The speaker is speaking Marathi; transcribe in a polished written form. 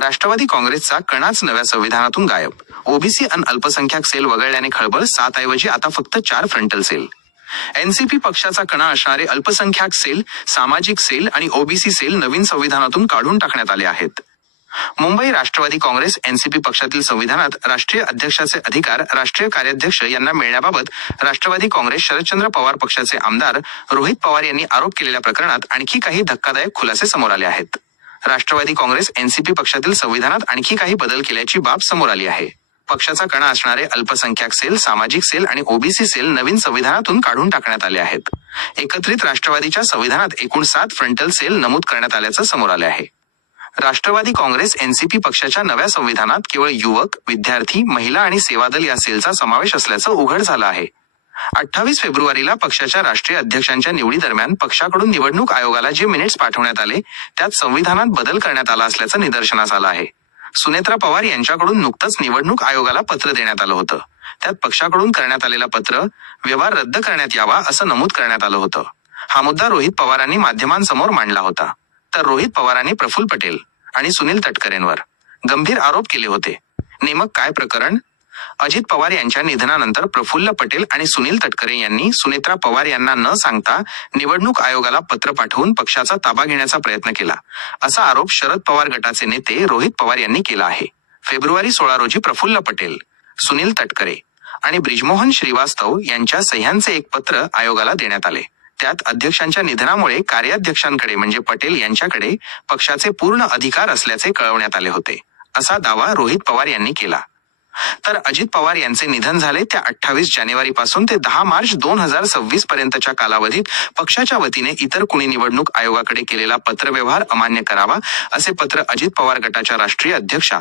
राष्ट्रवादी काँग्रेसचा कणाच नव्या संविधानातून गायब. ओबीसी अन अल्पसंख्याक सेल वगळल्याने खळबळ. 7 ऐवजी आता फक्त 4 फ्रंटल सेल. एनसीपी पक्षाचा कणा असणारे अल्पसंख्याक सेल, सामाजिक सेल आणि ओबीसी सेल नवीन संविधानातून काढून टाकण्यात आले आहेत. मुंबई राष्ट्रवादी काँग्रेस एनसीपी पक्षातील संविधानात राष्ट्रीय अध्यक्षाचे अधिकार राष्ट्रीय कार्याध्यक्ष यांना मिळण्याबाबत राष्ट्रवादी काँग्रेस शरदचंद्र पवार पक्षाचे आमदार रोहित पवार यांनी आरोप केलेल्या प्रकरणात आणखी काही धक्कादायक खुलासे समोर आले आहेत. राष्ट्रवादी काँग्रेस एनसीपी पक्षातील संविधानात आणखी काही बदल केल्याची बाब समोर आली आहे. पक्षाचा कणा असणारे अल्पसंख्याक सेल, सामाजिक सेल आणि ओबीसी सेल नवीन संविधानातून काढून टाकण्यात आले आहेत. एकत्रित राष्ट्रवादीच्या संविधानात एकूण 7 फ्रंटल सेल नमूद करण्यात आल्याचं समोर आले आहे. राष्ट्रवादी काँग्रेस एनसीपी पक्षाच्या नव्या संविधानात केवळ युवक, विद्यार्थी, महिला आणि सेवादल या सेलचा समावेश असल्याचं उघड झालं आहे. 28 फेब्रुवारीला पक्षाच्या राष्ट्रीय अध्यक्षांच्या निवडीदरम्यान पक्षाकडून निवडणूक आयोगाला जे मिनिट्स पाठवण्यात आले त्यात संविधानात बदल करण्यात आला असल्याचं निदर्शनास आलं आहे. सुनेत्रा पवार यांच्याकडून नुकतंच निवडणूक आयोगाला पत्र देण्यात आलं होतं. त्यात पक्षाकडून करण्यात आलेलं पत्र व्यवहार रद्द करण्यात यावा असं नमूद करण्यात आलं होतं. हा मुद्दा रोहित पवारांनी माध्यमांसमोर मांडला होता. तर रोहित पवारांनी प्रफुल्ल पटेल आणि सुनील तटकरेंवर गंभीर आरोप केले होते. नेमक काय प्रकरण? अजित पवार यांच्या निधनानंतर प्रफुल्ल पटेल आणि सुनील तटकरे यांनी सुनेत्रा पवार यांना न सांगता निवडणूक आयोगाला पत्र पाठवून पक्षाचा ताबा घेण्याचा प्रयत्न केला, असा आरोप शरद पवार गटाचे नेते रोहित पवार यांनी केला आहे. फेब्रुवारी 16 रोजी प्रफुल्ल पटेल, सुनील तटकरे आणि ब्रिजमोहन श्रीवास्तव यांच्या सह्यांचे एक पत्र आयोगाला देण्यात आले. त्यात अध्यक्षांच्या निधनामुळे कार्याध्यक्षांकडे म्हणजे पटेल यांच्याकडे पक्षाचे पूर्ण अधिकार असल्याचे कळवण्यात आले होते, असा दावा रोहित पवार यांनी केला. तर अजित पवार यांचे निधन झाले त्या 28 जानेवारी पासून ते 10 मार्च 2026 पर्यंतच्या कालावधीत पक्षाच्या वतीने इतर कुणी निवडणूक आयोगाकडे केलेला पत्रव्यवहार अमान्य करावा, असे पत्र अजित पवार गटाच्या राष्ट्रीय अध्यक्षा